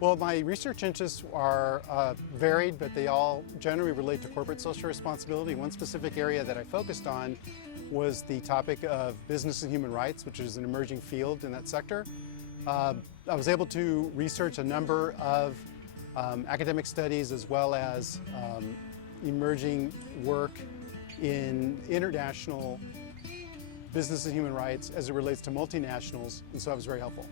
Well, my research interests are varied, but they all generally relate to corporate social responsibility. One specific area that I focused on was the topic of business and human rights, which is an emerging field in that sector. I was able to research a number of academic studies as well as emerging work in international business and human rights as it relates to multinationals, and so that was very helpful.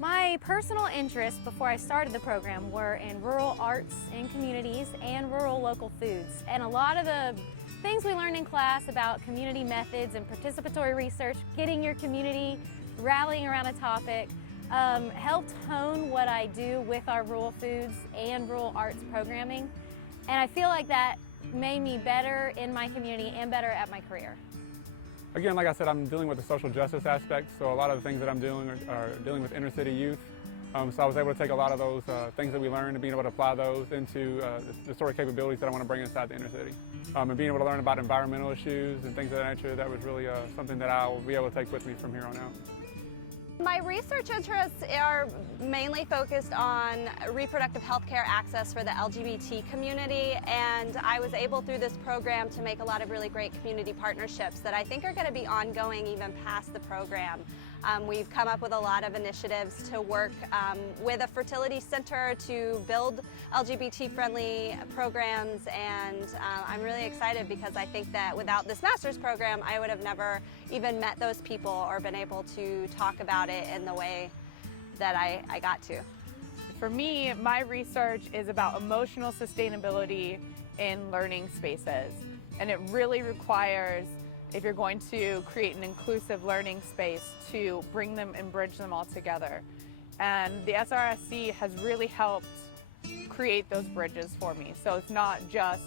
My personal interests before I started the program were in rural arts and communities and rural local foods. And a lot of the things we learned in class about community methods and participatory research, getting your community rallying around a topic, helped hone what I do with our rural foods and rural arts programming. And I feel like that made me better in my community and better at my career. Again, like I said, I'm dealing with the social justice aspect, so a lot of the things that I'm doing are dealing with inner city youth. So I was able to take a lot of those things that we learned and being able to apply those into the sort of capabilities that I want to bring inside the inner city. And being able to learn about environmental issues and things of that nature, that was really something that I will be able to take with me from here on out. My research interests are mainly focused on reproductive health care access for the LGBT community, and I was able through this program to make a lot of really great community partnerships that I think are going to be ongoing even past the program. We've come up with a lot of initiatives to work with a fertility center to build LGBT-friendly programs, and I'm really excited because I think that without this master's program I would have never even met those people or been able to talk about it in the way that I got to. For me, my research is about emotional sustainability in learning spaces, and it really requires, if you're going to create an inclusive learning space, to bring them and bridge them all together. And the SRSC has really helped create those bridges for me. So it's not just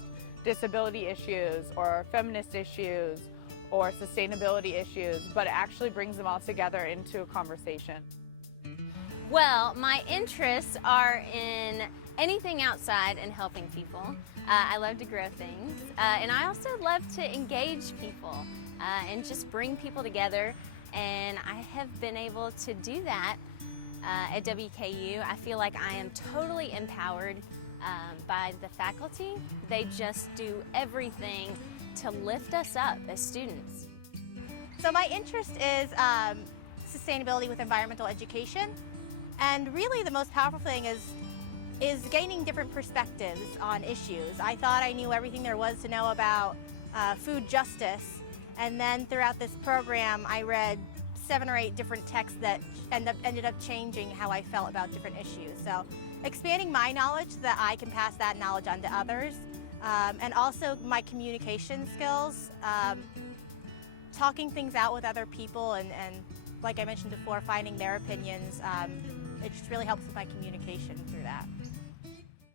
disability issues or feminist issues or sustainability issues, but it actually brings them all together into a conversation. Well, my interests are in anything outside and helping people. I love to grow things, and I also love to engage people and just bring people together, and I have been able to do that at WKU. I feel like I am totally empowered by the faculty. They just do everything to lift us up as students. So my interest is sustainability with environmental education, and really the most powerful thing is gaining different perspectives on issues. I thought I knew everything there was to know about food justice, and then throughout this program I read 7 or 8 different texts that ended up changing how I felt about different issues. So expanding my knowledge so that I can pass that knowledge on to others, and also my communication skills, talking things out with other people, and like I mentioned before, finding their opinions. It just really helps with my communication through that.